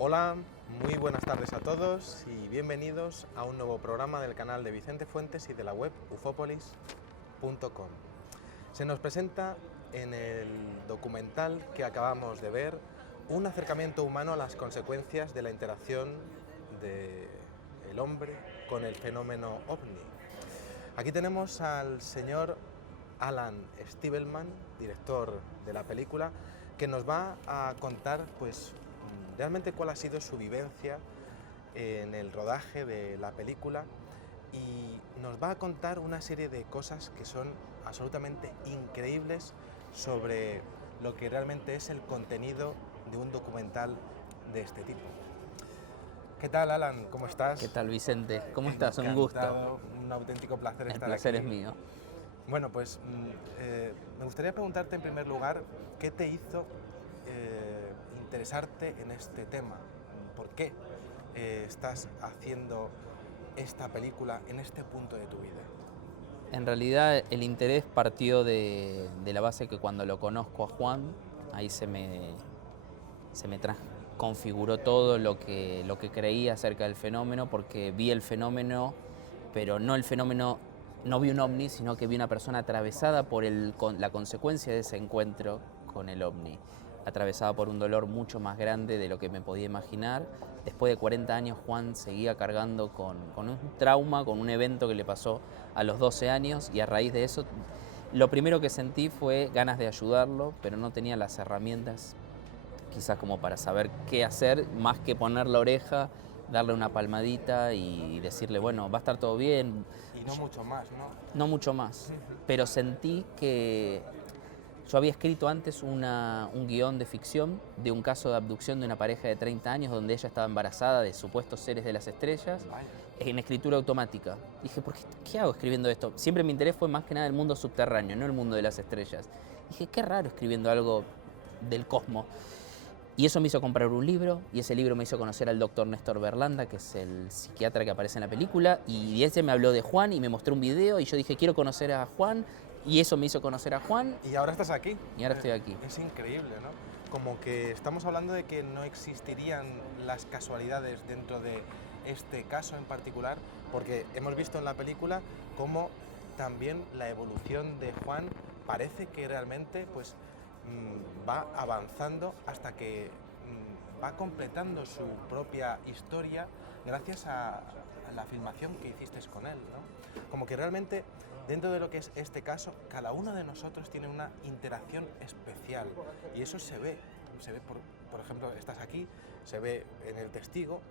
Hola, muy buenas tardes a todos y bienvenidos a un nuevo programa del canal de Vicente Fuentes y de la web ufopolis.com. Se nos presenta en el documental que acabamos de ver un acercamiento humano a las consecuencias de la interacción del hombre con el fenómeno ovni. Aquí tenemos al señor Alan Stiebelman, director de la película, que nos va a contar pues realmente cuál ha sido su vivencia en el rodaje de la película y nos va a contar una serie de cosas que son absolutamente increíbles sobre lo que realmente es el contenido de un documental de este tipo. ¿Qué tal, Alan? ¿Cómo estás? ¿Qué tal, Vicente? ¿Cómo estás? Un gusto. Encantado, un auténtico placer El estar placer aquí. es mío. Bueno, pues me gustaría preguntarte en primer lugar, ¿qué te hizo interesarte en este tema? ¿Por qué estás haciendo esta película en este punto de tu vida? En realidad el interés partió de la base que cuando lo conozco a Juan, ahí se me configuró todo lo que creía acerca del fenómeno, porque vi el fenómeno, pero no el fenómeno, no vi un ovni, sino que vi una persona atravesada por la consecuencia de ese encuentro con el ovni, atravesada por un dolor mucho más grande de lo que me podía imaginar. Después de 40 años Juan seguía cargando con un trauma, con un evento que le pasó a los 12 años, y a raíz de eso lo primero que sentí fue ganas de ayudarlo, pero no tenía las herramientas quizás como para saber qué hacer, más que poner la oreja, darle una palmadita y decirle, bueno, va a estar todo bien. Y no mucho más, ¿no? No mucho más, pero sentí que yo había escrito antes un guión de ficción de un caso de abducción de una pareja de 30 años donde ella estaba embarazada de supuestos seres de las estrellas, Vaya. en escritura automática. Dije, ¿qué hago escribiendo esto? Siempre mi interés fue más que nada el mundo subterráneo, no el mundo de las estrellas. Dije, qué raro escribiendo algo del cosmos. Y eso me hizo comprar un libro, y ese libro me hizo conocer al doctor Néstor Berlanda, que es el psiquiatra que aparece en la película, y ese me habló de Juan y me mostró un video, y yo dije, quiero conocer a Juan, y eso me hizo conocer a Juan, Y ahora estás aquí. y ahora estoy aquí. Es increíble, ¿no? Como que estamos hablando de que no existirían las casualidades dentro de este caso en particular, porque hemos visto en la película cómo también la evolución de Juan parece que realmente pues va avanzando hasta que va completando su propia historia gracias a la filmación que hiciste con él, ¿no? Como que realmente dentro de lo que es este caso, cada uno de nosotros tiene una interacción especial y eso se ve por ejemplo, estás aquí, se ve en el testigo.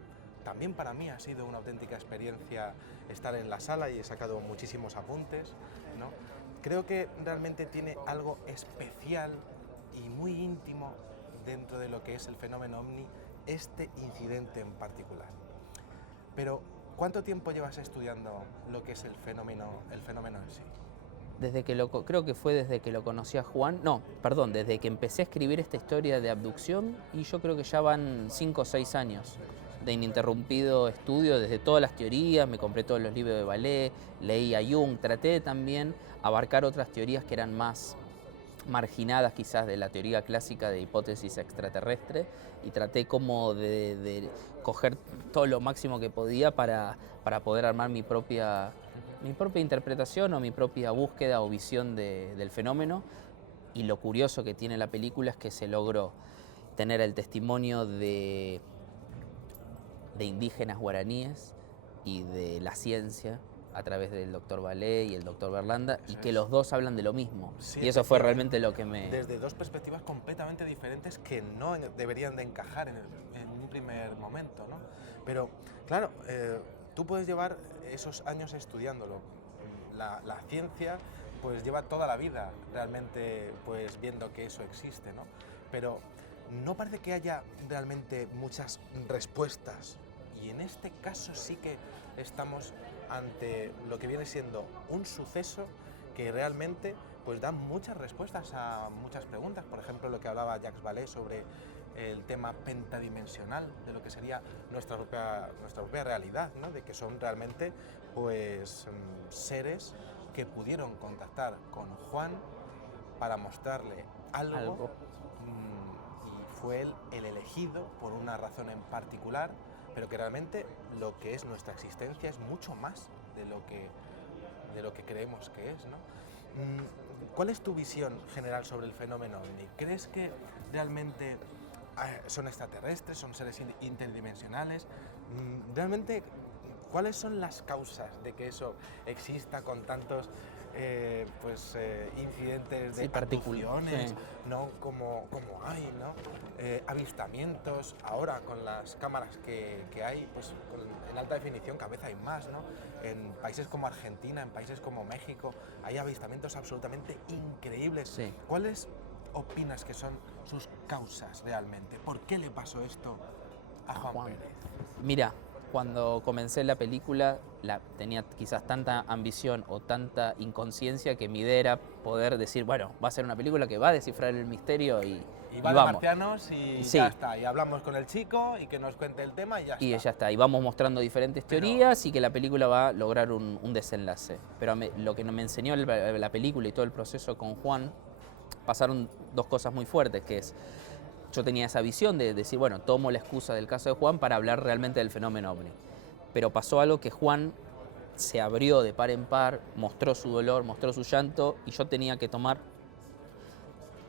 También para mí ha sido una auténtica experiencia estar en la sala y he sacado muchísimos apuntes, ¿no? Creo que realmente tiene algo especial y muy íntimo dentro de lo que es el fenómeno ovni, este incidente en particular. Pero, ¿cuánto tiempo llevas estudiando lo que es el fenómeno en sí? Creo que fue desde que lo conocí a Juan, no, perdón, desde que empecé a escribir esta historia de abducción, y yo creo que ya van 5 o 6 años de ininterrumpido estudio desde todas las teorías. Me compré todos los libros de ballet, leí a Jung, traté de también abarcar otras teorías que eran más marginadas quizás de la teoría clásica de hipótesis extraterrestre, y traté como de coger todo lo máximo que podía para poder armar mi propia interpretación o mi propia búsqueda o visión del fenómeno. Y lo curioso que tiene la película es que se logró tener el testimonio de indígenas guaraníes y de la ciencia a través del doctor Valé y el doctor Berlanda, y que los dos hablan de lo mismo. Sí, y eso fue realmente lo que me... Desde dos perspectivas completamente diferentes que no deberían de encajar en un primer momento, ¿no? Pero, claro, tú puedes llevar esos años estudiándolo. La ciencia pues lleva toda la vida realmente pues viendo que eso existe, ¿no? Pero no parece que haya realmente muchas respuestas. Y en este caso sí que estamos ante lo que viene siendo un suceso que realmente pues da muchas respuestas a muchas preguntas. Por ejemplo, lo que hablaba Jacques Vallée sobre el tema pentadimensional, de lo que sería nuestra propia realidad, ¿no? De que son realmente pues seres que pudieron contactar con Juan para mostrarle algo. Y fue él el elegido por una razón en particular, pero que realmente lo que es nuestra existencia es mucho más de lo que creemos que es, ¿no? ¿Cuál es tu visión general sobre el fenómeno OVNI? ¿Crees que realmente son extraterrestres, son seres interdimensionales? ¿Realmente cuáles son las causas de que eso exista con tantos incidentes de abducciones, sí, ¿no? como hay, ¿no? Avistamientos ahora con las cámaras que hay, pues en alta definición cada vez hay más, ¿no? En países como Argentina, en países como México, hay avistamientos absolutamente increíbles. sí. ¿Cuáles opinas que son sus causas realmente? ¿Por qué le pasó esto a Juan Pérez? Mira, cuando comencé la película tenía quizás tanta ambición o tanta inconsciencia que mi idea era poder decir, bueno, va a ser una película que va a descifrar el misterio y va de vamos. marcianos y Sí. ya está, y hablamos con el chico y que nos cuente el tema y ya está. Y ya está, y vamos mostrando diferentes teorías y que la película va a lograr un desenlace. Pero lo que me enseñó la película y todo el proceso con Juan, pasaron dos cosas muy fuertes, que es, yo tenía esa visión de decir, bueno, tomo la excusa del caso de Juan para hablar realmente del fenómeno OVNI. Pero pasó algo que Juan se abrió de par en par, mostró su dolor, mostró su llanto, y yo tenía que tomar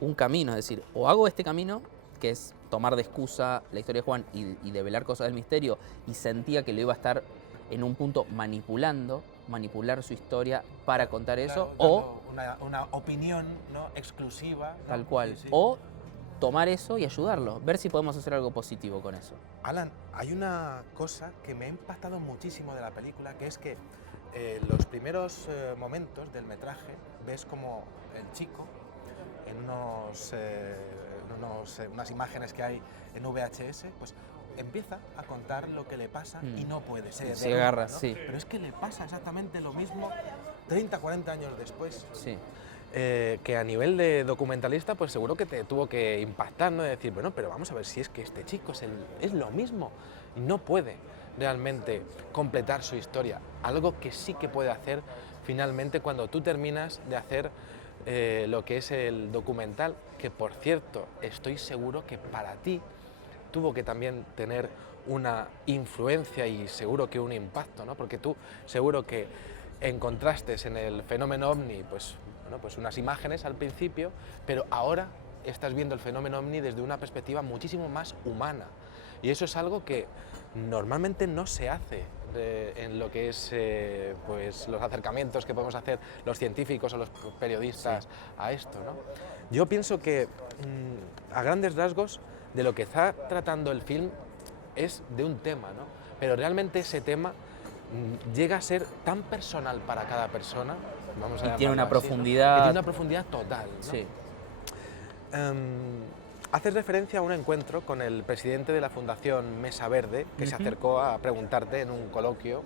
un camino, es decir, o hago este camino, que es tomar de excusa la historia de Juan y develar cosas del misterio, y sentía que lo iba a estar en un punto manipular su historia para contar eso, o una opinión, ¿no? exclusiva, ¿no? Tal cual, Sí, sí. o tomar eso y ayudarlo, ver si podemos hacer algo positivo con eso. Alan, hay una cosa que me ha impactado muchísimo de la película, que es que los primeros momentos del metraje ves como el chico en unas imágenes que hay en VHS, pues empieza a contar lo que le pasa y no puede ser. Se agarra, ¿no? sí. Pero es que le pasa exactamente lo mismo 30, 40 años después. Sí. Que a nivel de documentalista, pues seguro que te tuvo que impactar, ¿no? De decir, bueno, pero vamos a ver si es que este chico es lo mismo y no puede realmente completar su historia. Algo que sí que puede hacer finalmente cuando tú terminas de hacer lo que es el documental, que por cierto, estoy seguro que para ti tuvo que también tener una influencia y seguro que un impacto, ¿no? Porque tú seguro que encontraste en el fenómeno OVNI pues unas imágenes al principio, pero ahora estás viendo el fenómeno OVNI desde una perspectiva muchísimo más humana. Y eso es algo que normalmente no se hace en lo que es pues los acercamientos que podemos hacer los científicos o los periodistas a esto, ¿no? Yo pienso que a grandes rasgos de lo que está tratando el film es de un tema, ¿no? Pero realmente ese tema llega a ser tan personal para cada persona, vamos a llamarlo tiene una así, profundidad. ¿no? Que tiene una profundidad total, ¿no? Sí. Haces referencia a un encuentro con el presidente de la Fundación Mesa Verde, que se acercó a preguntarte en un coloquio,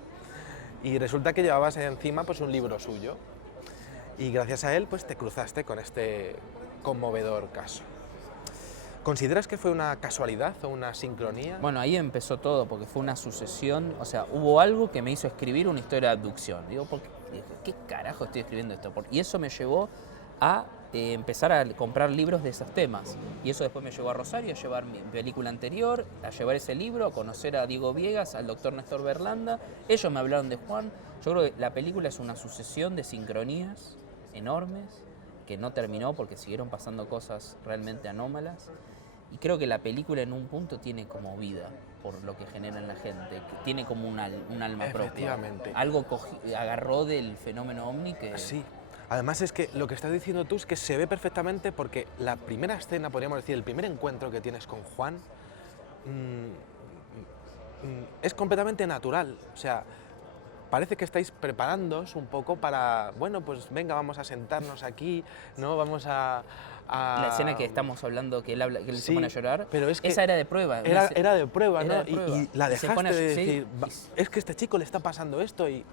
y resulta que llevabas encima pues un libro suyo, y gracias a él pues te cruzaste con este conmovedor caso. ¿Consideras que fue una casualidad o una sincronía? Bueno, ahí empezó todo, porque fue una sucesión, o sea, hubo algo que me hizo escribir una historia de abducción. Digo, ¿qué carajo estoy escribiendo esto? Y eso me llevó a empezar a comprar libros de esos temas. Y eso después me llevó a Rosario, a llevar mi película anterior, a llevar ese libro, a conocer a Diego Viegas, al doctor Néstor Berlanda. Ellos me hablaron de Juan. Yo creo que la película es una sucesión de sincronías enormes, que no terminó porque siguieron pasando cosas realmente anómalas. Y creo que la película en un punto tiene como vida por lo que genera en la gente, que tiene como un alma propia. Efectivamente. Algo agarró del fenómeno OVNI que... Sí. Además es que lo que estás diciendo tú es que se ve perfectamente porque la primera escena, podríamos decir, el primer encuentro que tienes con Juan es completamente natural. O sea, parece que estáis preparándoos un poco para, bueno, pues venga, vamos a sentarnos aquí, ¿no? Vamos a... La escena que estamos hablando, que él se pone a llorar, pero es que esa era de prueba. Era de prueba, ¿no? Era de prueba. Y la dejaste de decir, es que a este chico le está pasando esto y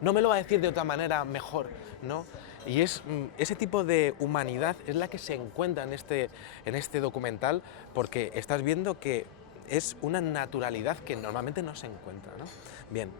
no me lo va a decir de otra manera mejor, ¿no? Y ese tipo de humanidad es la que se encuentra en este documental, porque estás viendo que es una naturalidad que normalmente no se encuentra, ¿no? Bien,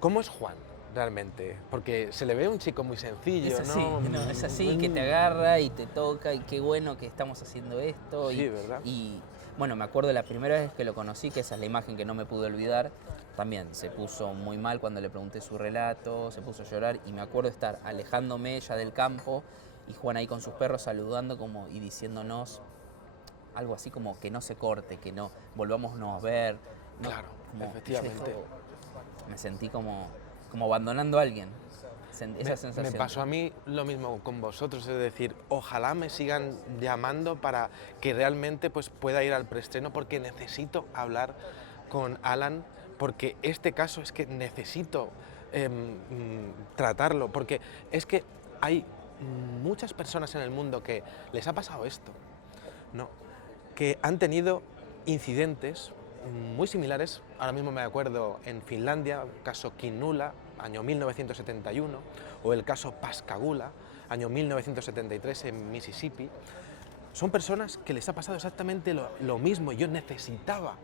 ¿cómo es Juan? realmente? Porque se le ve un chico muy sencillo, Es así, ¿no? no, es así, que te agarra y te toca y qué bueno que estamos haciendo esto. Sí, ¿verdad? Y bueno, me acuerdo la primera vez que lo conocí, que esa es la imagen que no me pude olvidar, también se puso muy mal cuando le pregunté su relato, se puso a llorar y me acuerdo estar alejándome ya del campo y Juan ahí con sus perros saludando como y diciéndonos algo así como que no se corte, que no volvámonos a ver. ¿No? Claro, Como, efectivamente. Me sentí como abandonando a alguien. Esa sensación. Me pasó a mí lo mismo con vosotros, es decir, ojalá me sigan llamando para que realmente pues, pueda ir al preestreno porque necesito hablar con Alan, porque este caso es que necesito tratarlo, porque es que hay muchas personas en el mundo que les ha pasado esto, ¿no? Que han tenido incidentes muy similares. Ahora mismo me acuerdo en Finlandia, el caso Kinnula, año 1971, o el caso Pascagoula, año 1973 en Mississippi. Son personas que les ha pasado exactamente lo mismo. Yo necesitaba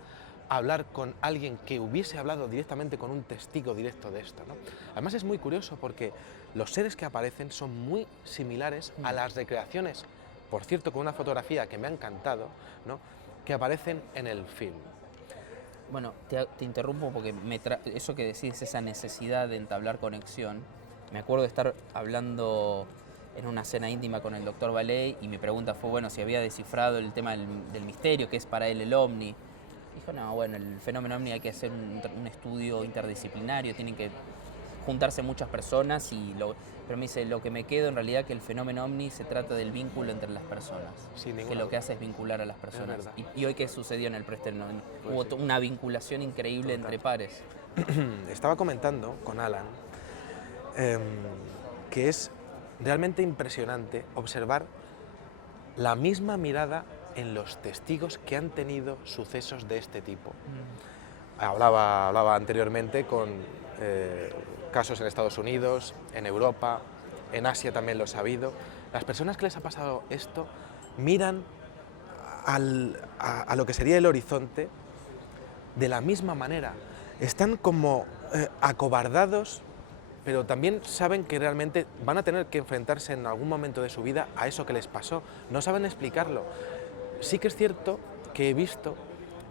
hablar con alguien que hubiese hablado directamente con un testigo directo de esto, ¿no? Además es muy curioso porque los seres que aparecen son muy similares a las recreaciones, por cierto, con una fotografía que me ha encantado, ¿no? Que aparecen en el film. Bueno, te interrumpo porque eso que decís, esa necesidad de entablar conexión, me acuerdo de estar hablando en una cena íntima con el doctor Valey y mi pregunta fue, bueno, si había descifrado el tema del misterio, que es para él el ovni. Dijo, no, bueno, el fenómeno ovni hay que hacer un estudio interdisciplinario, tienen que juntarse muchas personas, pero me dice, lo que me quedo en realidad que el fenómeno ovni se trata del vínculo entre las personas, que lo que hace es vincular a las personas. Y hoy, ¿qué sucedió en el preestreno? Pues hubo una vinculación increíble entre pares. Estaba comentando con Alan que es realmente impresionante observar la misma mirada en los testigos que han tenido sucesos de este tipo. Hablaba anteriormente con casos en Estados Unidos, en Europa, en Asia también lo ha habido. Las personas que les ha pasado esto miran a lo que sería el horizonte de la misma manera. Están como acobardados, pero también saben que realmente van a tener que enfrentarse en algún momento de su vida a eso que les pasó. No saben explicarlo. Sí que es cierto que he visto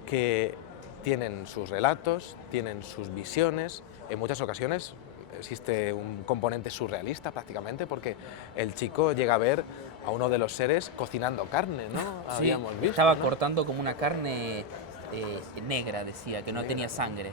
que tienen sus relatos, tienen sus visiones, en muchas ocasiones existe un componente surrealista prácticamente porque el chico llega a ver a uno de los seres cocinando carne, ¿no? Sí, habíamos visto, estaba ¿no? cortando como una carne negra, decía, que no tenía sangre,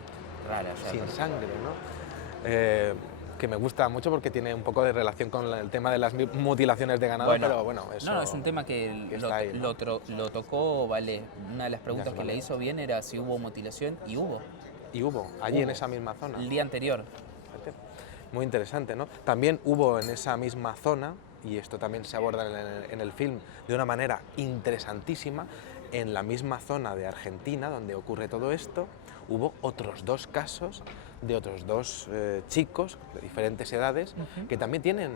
rara. Ya, sin sangre, ¿no? Que me gusta mucho porque tiene un poco de relación con el tema de las mutilaciones de ganado, pero bueno, eso... No, es un tema que ahí, ¿no? lo tocó, vale. Una de las preguntas que le hizo bien era si hubo mutilación, y hubo. Y hubo, allí en esa misma zona. El día anterior. Muy interesante, ¿no? También hubo en esa misma zona, y esto también se aborda en el film de una manera interesantísima, en la misma zona de Argentina donde ocurre todo esto, hubo otros dos casos de otros dos chicos de diferentes edades que también tienen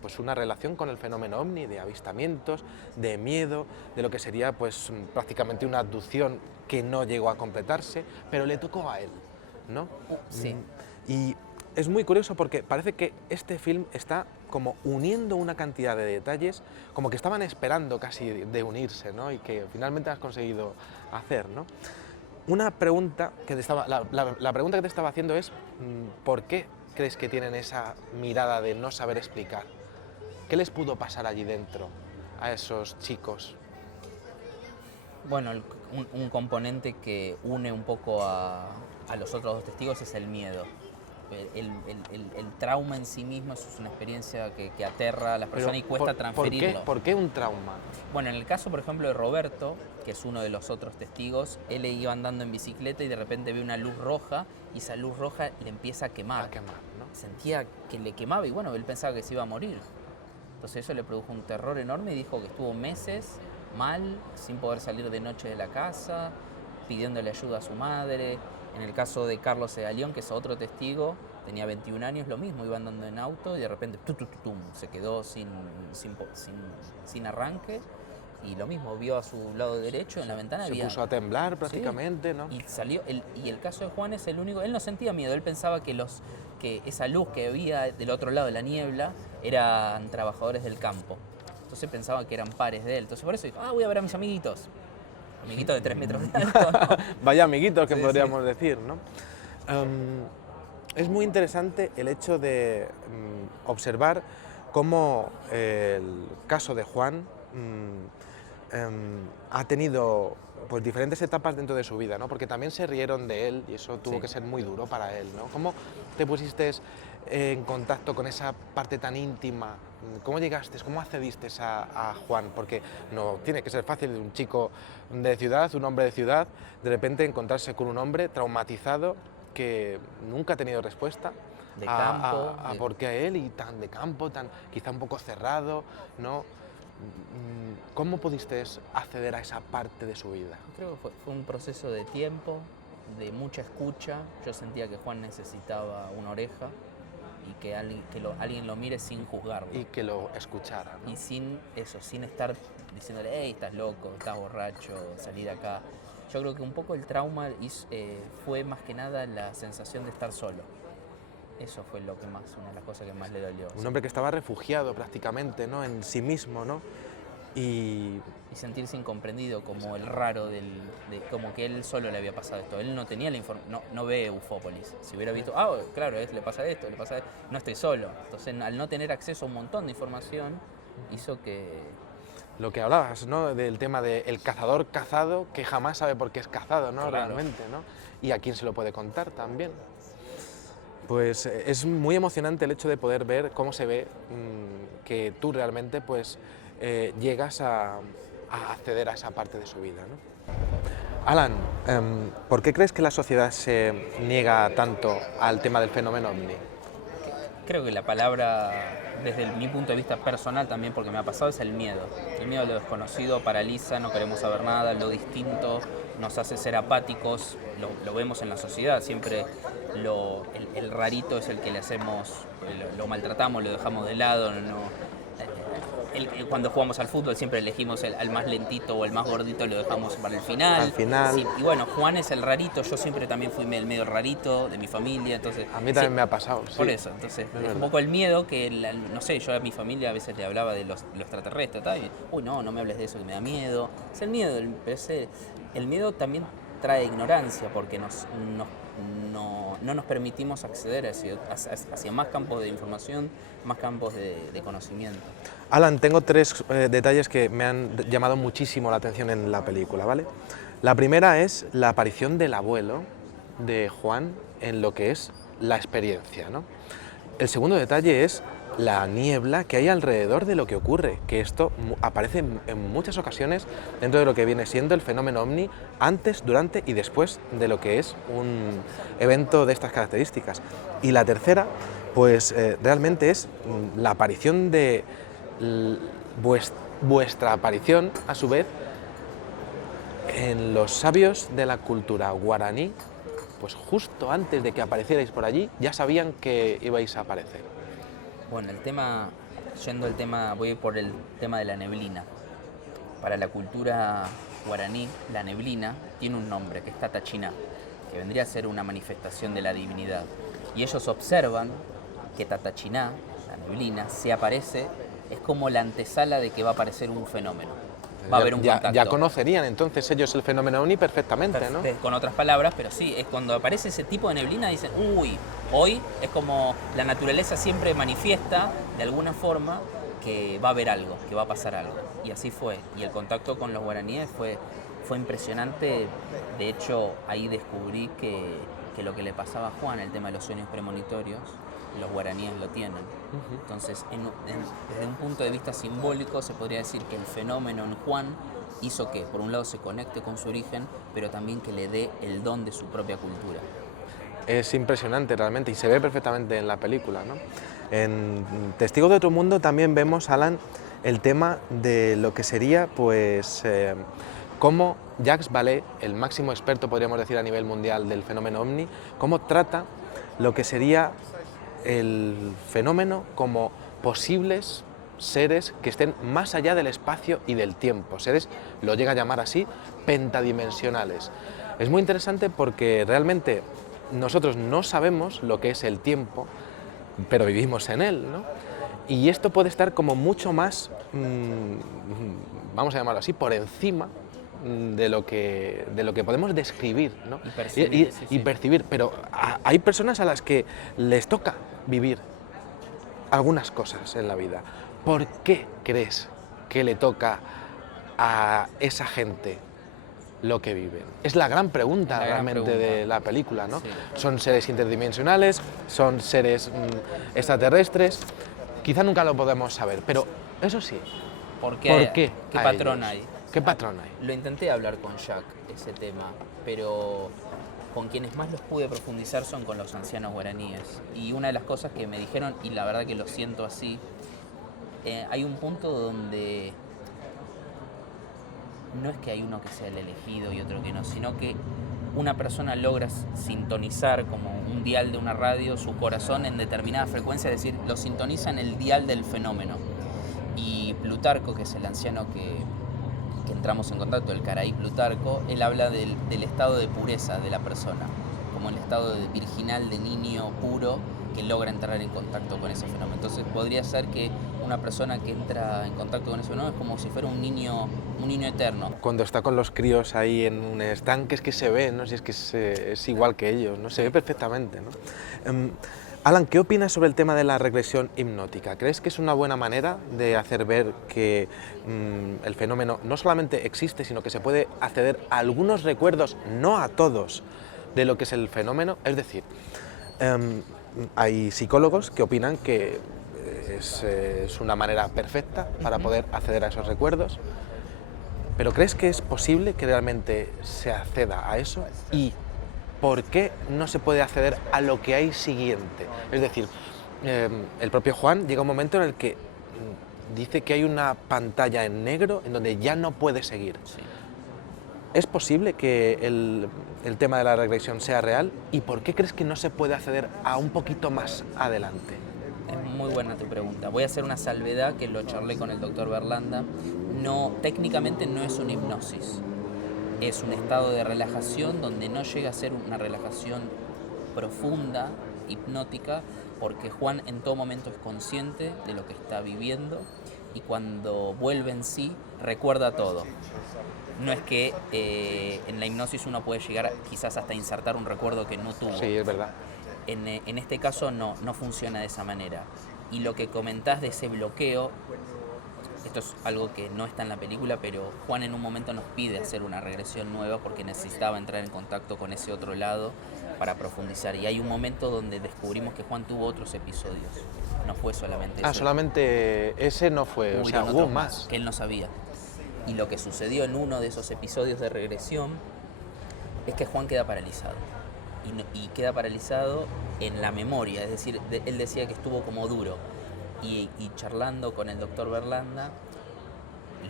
pues una relación con el fenómeno ovni, de avistamientos, de miedo, de lo que sería pues prácticamente una abducción que no llegó a completarse, pero le tocó a él, ¿no? Sí. Y es muy curioso porque parece que este film está como uniendo una cantidad de detalles, como que estaban esperando casi de unirse, ¿no? Y que finalmente has conseguido hacer, ¿no? Una pregunta que la pregunta que te estaba haciendo es ¿por qué crees que tienen esa mirada de no saber explicar? ¿Qué les pudo pasar allí dentro a esos chicos? Bueno, un componente que une un poco a los otros dos testigos es el miedo. El trauma en sí mismo es una experiencia que aterra a las personas y cuesta transferirlo. ¿Por qué un trauma? Bueno, en el caso, por ejemplo, de Roberto, que es uno de los otros testigos, él iba andando en bicicleta y de repente ve una luz roja y esa luz roja le empieza a quemar. ¿No? Sentía que le quemaba y bueno, él pensaba que se iba a morir. Entonces eso le produjo un terror enorme y dijo que estuvo meses mal, sin poder salir de noche de la casa, pidiéndole ayuda a su madre. En el caso de Carlos Edalión, que es otro testigo, tenía 21 años, lo mismo, iba andando en auto y de repente se quedó sin arranque y lo mismo, vio a su lado derecho en la ventana. Se puso a temblar prácticamente, ¿no? Y salió, y el caso de Juan es el único, él no sentía miedo, él pensaba que esa luz que había del otro lado de la niebla eran trabajadores del campo. Entonces pensaba que eran pares de él. Entonces por eso dijo, voy a ver a mis amiguitos. Amiguitos de 3 metros de alto, ¿no? Vaya amiguitos que Sí, podríamos sí. decir, ¿no? Es muy interesante el hecho de observar cómo el caso de Juan ha tenido pues, diferentes etapas dentro de su vida, ¿no? Porque también se rieron de él y eso tuvo Sí. que ser muy duro para él, ¿no? ¿Cómo te pusiste en contacto con esa parte tan íntima? ¿Cómo llegaste, cómo accediste a Juan? Porque no tiene que ser fácil de un chico de ciudad, un hombre de ciudad, de repente encontrarse con un hombre traumatizado que nunca ha tenido respuesta De campo. por qué a él y tan de campo, tan quizá un poco cerrado, ¿no? ¿Cómo pudiste acceder a esa parte de su vida? Creo que fue un proceso de tiempo, de mucha escucha. Yo sentía que Juan necesitaba una oreja y que alguien lo mire sin juzgarlo. Y que lo escuchara, ¿no? Y sin estar diciéndole, hey, estás loco, estás borracho, salí de acá. Yo creo que un poco el trauma fue más que nada la sensación de estar solo. Eso fue una de las cosas que más le dolió. Un hombre que estaba refugiado prácticamente, ¿no? En sí mismo, ¿no? Y sentirse incomprendido, como el raro como que él solo le había pasado esto. Él no tenía la información, no ve Ufópolis. Si hubiera visto, claro, le pasa esto, no estoy solo. Entonces, al no tener acceso a un montón de información, hizo que... Lo que hablabas, ¿no? Del tema del cazador cazado que jamás sabe por qué es cazado, ¿no? Claro. Realmente, ¿no? Y a quién se lo puede contar también. Pues es muy emocionante el hecho de poder ver cómo se ve que tú realmente pues llegas a acceder a esa parte de su vida, ¿no? Alan, ¿por qué crees que la sociedad se niega tanto al tema del fenómeno ovni? Creo que la palabra, desde mi punto de vista personal también, porque me ha pasado, es el miedo. El miedo a lo desconocido paraliza, no queremos saber nada, lo distinto nos hace ser apáticos, lo vemos en la sociedad, siempre el rarito es el que le hacemos, lo maltratamos, lo dejamos de lado, cuando jugamos al fútbol siempre elegimos al más lentito o el más gordito, lo dejamos para el final. Al final. Sí, y bueno, Juan es el rarito, yo siempre también fui el medio rarito de mi familia, entonces... A mí también me ha pasado, sí. Por eso, entonces es un poco el miedo que, no sé, yo a mi familia a veces le hablaba de los extraterrestres, tal, y, uy, no me hables de eso que me da miedo. Es el miedo, el miedo también trae ignorancia porque no nos permitimos acceder hacia más campos de información, más campos de conocimiento. Alan, tengo 3 detalles que me han llamado muchísimo la atención en la película, ¿vale? La primera es la aparición del abuelo de Juan en lo que es la experiencia, ¿no? El segundo detalle es la niebla que hay alrededor de lo que ocurre, que esto aparece en muchas ocasiones dentro de lo que viene siendo el fenómeno ovni, antes, durante y después de lo que es un evento de estas características. Y la tercera, pues realmente es la aparición de vuestra aparición, a su vez, en los sabios de la cultura guaraní, pues justo antes de que aparecierais por allí, ya sabían que ibais a aparecer. Bueno, voy por el tema de la neblina. Para la cultura guaraní, la neblina tiene un nombre, que es Tatachiná, que vendría a ser una manifestación de la divinidad. Y ellos observan que Tatachiná, la neblina, se aparece, es como la antesala de que va a aparecer un fenómeno. Va a haber un contacto. Ya conocerían entonces ellos el fenómeno ovni perfectamente, ¿no? Con otras palabras, pero sí, es cuando aparece ese tipo de neblina, dicen, uy, hoy es como la naturaleza siempre manifiesta de alguna forma que va a haber algo, que va a pasar algo. Y así fue. Y el contacto con los guaraníes fue impresionante. De hecho, ahí descubrí que lo que le pasaba a Juan, el tema de los sueños premonitorios, los guaraníes lo tienen. Entonces, desde un punto de vista simbólico, se podría decir que el fenómeno en Juan hizo que, por un lado, se conecte con su origen, pero también que le dé el don de su propia cultura. Es impresionante realmente y se ve perfectamente en la película, ¿no? En Testigos de otro mundo también vemos, Alan, el tema de lo que sería, pues, cómo Jacques Vallée, el máximo experto, podríamos decir, a nivel mundial del fenómeno ovni, cómo trata lo que sería el fenómeno como posibles seres que estén más allá del espacio y del tiempo, seres, lo llega a llamar así, pentadimensionales. Es muy interesante porque realmente nosotros no sabemos lo que es el tiempo, pero vivimos en él, ¿no? Y esto puede estar como mucho más, vamos a llamarlo así, por encima de lo que podemos describir, ¿no? Y percibir, sí, y sí. percibir, pero hay personas a las que les toca vivir algunas cosas en la vida. ¿Por qué crees que le toca a esa gente lo que viven? Es la gran pregunta La gran realmente pregunta. de la película, ¿no? Sí. Son seres interdimensionales, son seres extraterrestres, quizá nunca lo podemos saber, pero eso sí, ¿Por ¿por qué? ¿Qué a patrón ellos? hay? ¿Qué patrón hay? Lo intenté hablar con Jack, ese tema, pero con quienes más los pude profundizar son con los ancianos guaraníes. Y una de las cosas que me dijeron, y la verdad que lo siento así, hay un punto donde no es que hay uno que sea el elegido y otro que no, sino que una persona logra sintonizar como un dial de una radio su corazón en determinada frecuencia, es decir, lo sintoniza en el dial del fenómeno. Y Plutarco, que es el anciano que entramos en contacto, el Caraí Plutarco, él habla del estado de pureza de la persona, como el estado virginal de niño puro que logra entrar en contacto con ese fenómeno. Entonces podría ser que una persona que entra en contacto con ese fenómeno es como si fuera un niño eterno. Cuando está con los críos ahí en un estanque es que se ve, ¿no? Si es que es igual que ellos, ¿no? Se ve perfectamente, ¿no? Alan, ¿qué opinas sobre el tema de la regresión hipnótica? ¿Crees que es una buena manera de hacer ver que el fenómeno no solamente existe, sino que se puede acceder a algunos recuerdos, no a todos, de lo que es el fenómeno? Es decir, hay psicólogos que opinan que es una manera perfecta para poder acceder a esos recuerdos, pero ¿crees que es posible que realmente se acceda a eso? Y ¿por qué no se puede acceder a lo que hay siguiente? Es decir, el propio Juan llega un momento en el que dice que hay una pantalla en negro en donde ya no puede seguir. Sí. ¿Es posible que el tema de la regresión sea real? ¿Y por qué crees que no se puede acceder a un poquito más adelante? Es muy buena tu pregunta. Voy a hacer una salvedad que lo charlé con el doctor Berlanda. No, técnicamente no es una hipnosis. Es un estado de relajación donde no llega a ser una relajación profunda, hipnótica, porque Juan en todo momento es consciente de lo que está viviendo y cuando vuelve en sí recuerda todo. No es que en la hipnosis uno puede llegar quizás hasta insertar un recuerdo que no tuvo. Sí, es verdad. En este caso no funciona de esa manera. Y lo que comentás de ese bloqueo, esto es algo que no está en la película, pero Juan en un momento nos pide hacer una regresión nueva porque necesitaba entrar en contacto con ese otro lado para profundizar. Y hay un momento donde descubrimos que Juan tuvo otros episodios. No fue solamente ese. Solamente ese no fue, o sea, Hubieron hubo otros más. que él no sabía. Y lo que sucedió en uno de esos episodios de regresión es que Juan queda paralizado. Y queda paralizado en la memoria, es decir, él decía que estuvo como duro. Y charlando con el doctor Berlanda,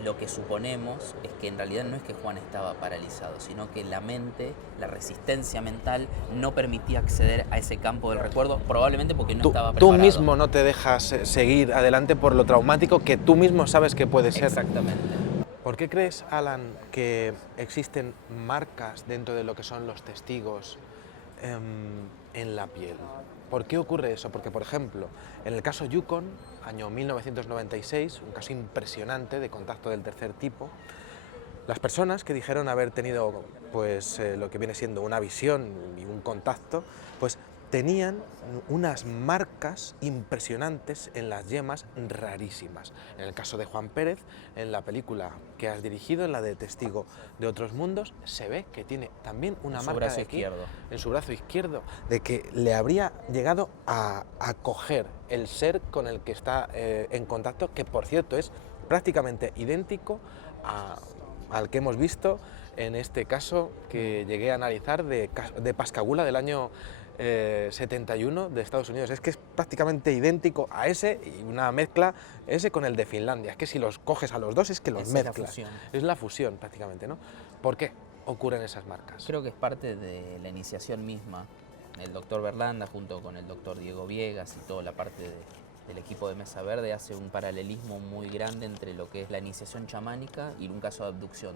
lo que suponemos es que en realidad no es que Juan estaba paralizado, sino que la mente, la resistencia mental, no permitía acceder a ese campo del recuerdo, probablemente porque no estaba Tú preparado. mismo no te dejas seguir adelante por lo traumático que tú mismo sabes que puede ser. Exactamente. ¿Por qué crees, Alan, que existen marcas dentro de lo que son los testigos en la piel? ¿Por qué ocurre eso? Porque, por ejemplo, en el caso Yukon, año 1996, un caso impresionante de contacto del tercer tipo, las personas que dijeron haber tenido pues, lo que viene siendo una visión y un contacto, pues tenían unas marcas impresionantes en las yemas rarísimas. En el caso de Juan Pérez, en la película que has dirigido, en la de Testigo de Otros Mundos, se ve que tiene también una marca de aquí, en su brazo izquierdo, de que le habría llegado a coger el ser con el que está en contacto, que por cierto es prácticamente idéntico al que hemos visto en este caso que llegué a analizar de Pascagoula del año 71 de Estados Unidos. Es que es prácticamente idéntico a ese y una mezcla ese con el de Finlandia. Es que si los coges a los dos es que los mezclas. Es la fusión prácticamente, ¿no? ¿Por qué ocurren esas marcas? Creo que es parte de la iniciación misma. El doctor Berlanda junto con el doctor Diego Viegas y toda la parte del equipo de Mesa Verde hace un paralelismo muy grande entre lo que es la iniciación chamánica y un caso de abducción.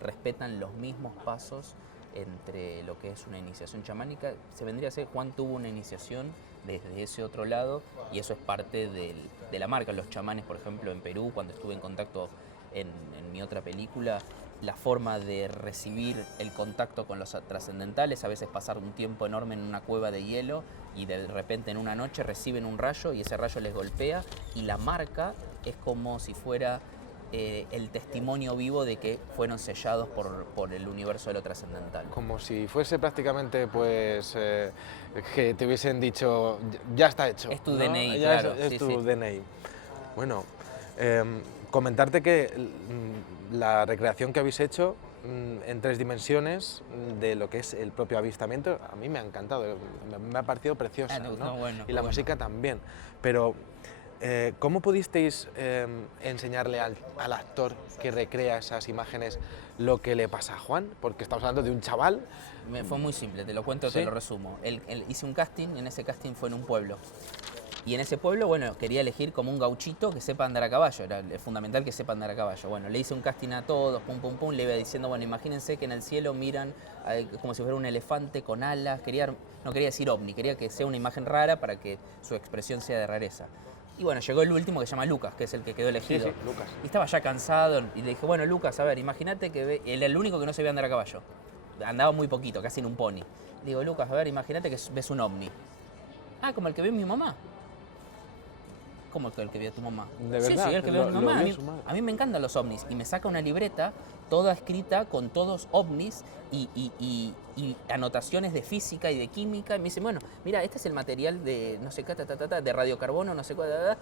Respetan los mismos pasos entre lo que es una iniciación chamánica. Se vendría a ser, Juan tuvo una iniciación desde ese otro lado y eso es parte de la marca. Los chamanes, por ejemplo, en Perú, cuando estuve en contacto en mi otra película, la forma de recibir el contacto con los trascendentales, a veces pasar un tiempo enorme en una cueva de hielo y de repente en una noche reciben un rayo y ese rayo les golpea y la marca es como si fuera el testimonio vivo de que fueron sellados por el universo de lo trascendental. Como si fuese prácticamente, pues, que te hubiesen dicho, ya está hecho. Es tu ¿no? DNI, ya claro. Es sí, tu sí. DNI. Bueno, comentarte que la recreación que habéis hecho en 3 dimensiones de lo que es el propio avistamiento, a mí me ha encantado, me ha parecido preciosa, ¿no? Bueno, y la música también. Pero, ¿cómo pudisteis enseñarle al actor que recrea esas imágenes lo que le pasa a Juan? Porque estamos hablando de un chaval. Fue muy simple, te lo cuento, ¿Sí? te lo resumo. Hice un casting, en ese casting fue en un pueblo. Y en ese pueblo, bueno, quería elegir como un gauchito que sepa andar a caballo, era fundamental que sepa andar a caballo. Bueno, le hice un casting a todos, pum, pum, pum, le iba diciendo, bueno, imagínense que en el cielo miran como si fuera un elefante con alas, no quería decir ovni, quería que sea una imagen rara para que su expresión sea de rareza. Y bueno, llegó el último que se llama Lucas, que es el que quedó elegido. Sí, Lucas. Y estaba ya cansado y le dije, bueno, Lucas, a ver, imagínate que él era el único que no sabía andar a caballo. Andaba muy poquito, casi en un pony. Le digo, Lucas, a ver, imagínate que ves un ovni. Ah, como el que ve mi mamá. ¿Cómo el que vio tu mamá? ¿De verdad? Sí, el que vio mi mamá. vio su madre. A mí me encantan los ovnis y me saca una libreta toda escrita con todos ovnis y anotaciones de física y de química. Y me dice, bueno, mira, este es el material de no sé qué, de radiocarbono, no sé cuál.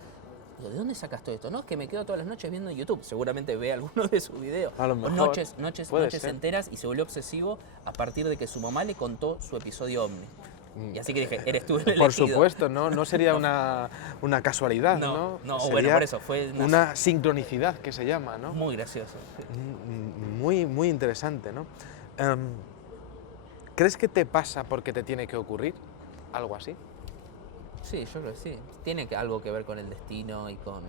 Digo, ¿de dónde sacas todo esto? No, es que me quedo todas las noches viendo en YouTube. Seguramente ve alguno de sus videos. A lo mejor. Noches Puede ser. enteras y se volvió obsesivo a partir de que su mamá le contó su episodio ovni. Y así que dije, eres tú el elegido. Por supuesto, no sería una casualidad, ¿no? No, Sería bueno, por eso fue una sincronicidad que se llama, ¿no? muy gracioso. Muy, muy interesante, ¿no? ¿Crees que te pasa porque te tiene que ocurrir algo así? Sí, yo creo que sí. Tiene algo que ver con el destino y con...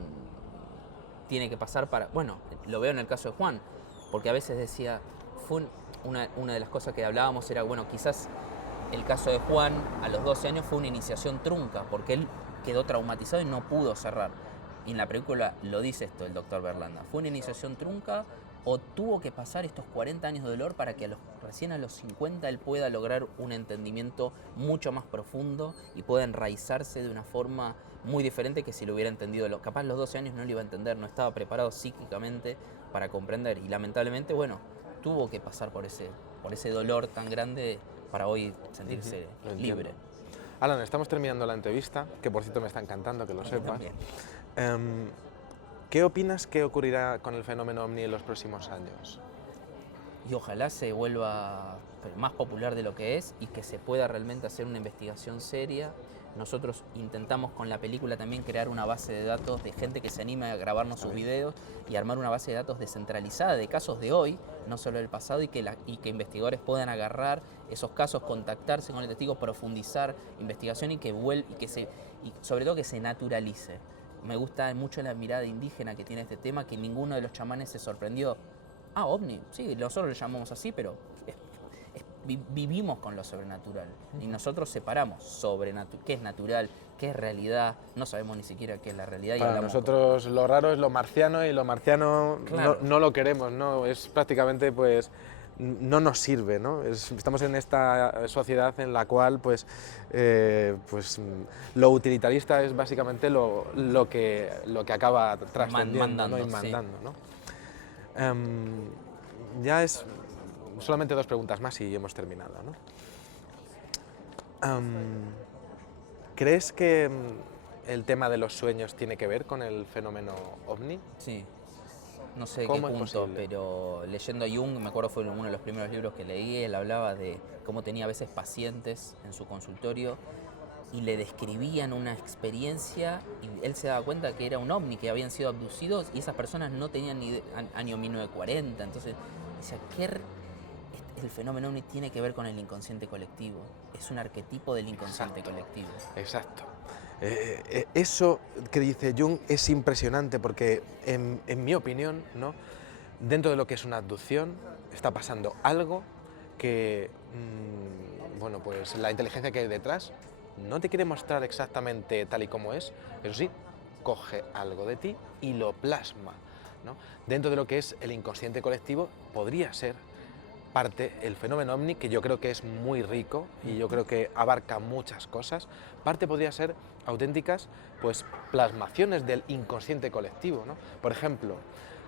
Tiene que pasar para... Bueno, lo veo en el caso de Juan, porque a veces decía... Una de las cosas que hablábamos era, bueno, quizás el caso de Juan a los 12 años fue una iniciación trunca, porque él quedó traumatizado y no pudo cerrar. Y en la película lo dice esto el doctor Berlanda. ¿Fue una iniciación trunca o tuvo que pasar estos 40 años de dolor para que recién a los 50 él pueda lograr un entendimiento mucho más profundo y pueda enraizarse de una forma muy diferente que si lo hubiera entendido? Capaz los 12 años no lo iba a entender, no estaba preparado psíquicamente para comprender. Y lamentablemente, bueno, tuvo que pasar por ese dolor tan grande para hoy sentirse libre. Alan, estamos terminando la entrevista, que por cierto me está encantando que lo sepas. ¿Qué opinas que ocurrirá con el fenómeno OVNI en los próximos años? Y ojalá se vuelva más popular de lo que es y que se pueda realmente hacer una investigación seria. Nosotros intentamos con la película también crear una base de datos de gente que se anime a grabarnos sus videos y armar una base de datos descentralizada de casos de hoy, no solo del pasado, y que investigadores puedan agarrar esos casos, contactarse con el testigo, profundizar investigación y sobre todo que se naturalice. Me gusta mucho la mirada indígena que tiene este tema, que ninguno de los chamanes se sorprendió. Ah, ovni, sí, nosotros lo llamamos así, pero vivimos con lo sobrenatural y nosotros separamos qué es natural, qué es realidad, no sabemos ni siquiera qué es la realidad. Para nosotros lo raro es lo marciano y lo marciano claro. no lo queremos, ¿no? Es prácticamente pues no nos sirve, ¿no? Estamos en esta sociedad en la cual pues lo utilitarista es básicamente lo que acaba trascendiendo, ¿no? Y mandando, sí. ¿No? Ya es solamente 2 preguntas más y hemos terminado, ¿no? ¿Crees que el tema de los sueños tiene que ver con el fenómeno OVNI? Sí. No sé qué punto, pero leyendo a Jung, me acuerdo fue uno de los primeros libros que leí, él hablaba de cómo tenía a veces pacientes en su consultorio y le describían una experiencia y él se daba cuenta que era un ovni, que habían sido abducidos y esas personas no tenían ni año 1940, entonces decía, el fenómeno ovni tiene que ver con el inconsciente colectivo, es un arquetipo del inconsciente colectivo. Exacto. Eso que dice Jung es impresionante porque, en mi opinión, ¿no?, dentro de lo que es una abducción está pasando algo que, bueno, pues la inteligencia que hay detrás no te quiere mostrar exactamente tal y como es, eso sí, coge algo de ti y lo plasma, ¿no? Dentro de lo que es el inconsciente colectivo podría ser parte el fenómeno ovni, que yo creo que es muy rico y yo creo que abarca muchas cosas. Parte podría ser auténticas, pues, plasmaciones del inconsciente colectivo, ¿no? Por ejemplo,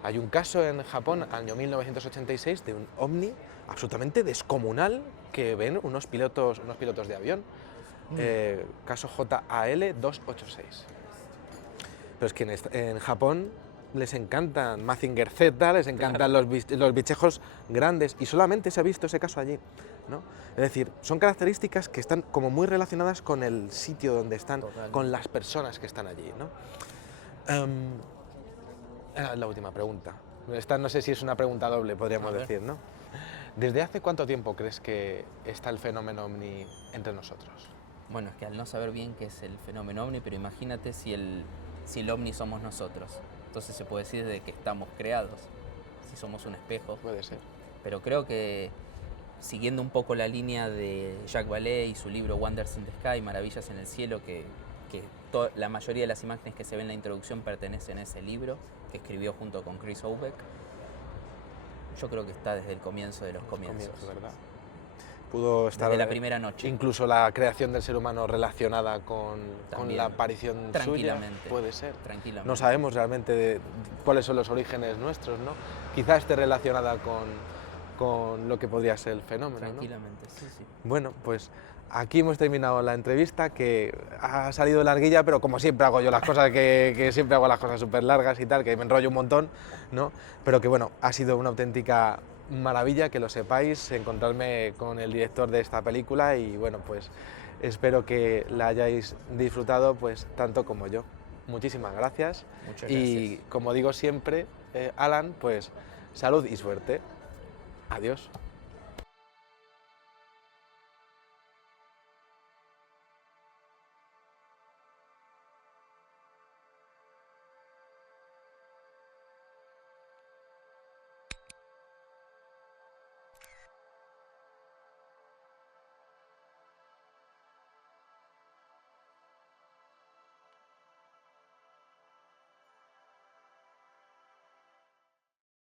hay un caso en Japón, año 1986, de un ovni absolutamente descomunal que ven unos pilotos de avión, caso JAL 286. Pero es que en Japón les encantan Mazinger Z, les encantan los bichejos grandes, y solamente se ha visto ese caso allí, ¿no? Es decir, son características que están como muy relacionadas con el sitio donde están, Totalmente. con las personas que están allí, ¿no? La última pregunta. Esta no sé si es una pregunta doble, podríamos decir, ¿no? ¿Desde hace cuánto tiempo crees que está el fenómeno ovni entre nosotros? Bueno, es que al no saber bien qué es el fenómeno ovni, pero imagínate si el ovni somos nosotros. Entonces se puede decir desde que estamos creados, si somos un espejo. Puede ser. Pero creo que, siguiendo un poco la línea de Jacques Vallée y su libro Wonders in the Sky, Maravillas en el Cielo, que la mayoría de las imágenes que se ven en la introducción pertenecen a ese libro, que escribió junto con Chris Obeck, yo creo que está desde el comienzo de los comienzos. ¿Verdad? Pudo estar Desde la primera noche. Incluso la creación del ser humano relacionada con la aparición suya. Tranquilamente. Puede ser. Tranquilamente. No sabemos realmente cuáles son los orígenes nuestros, ¿no? Quizás esté relacionada con lo que podría ser el fenómeno, Tranquilamente, ¿no? sí, sí. Bueno, pues aquí hemos terminado la entrevista, que ha salido larguilla, pero como siempre hago yo las cosas, que siempre hago las cosas súper largas y tal, que me enrollo un montón, ¿no? Pero que bueno, ha sido una auténtica maravilla, que lo sepáis, encontrarme con el director de esta película, y bueno, pues espero que la hayáis disfrutado pues tanto como yo. Muchísimas gracias. Muchas Y gracias. como digo siempre, Alan, pues salud y suerte. Adiós.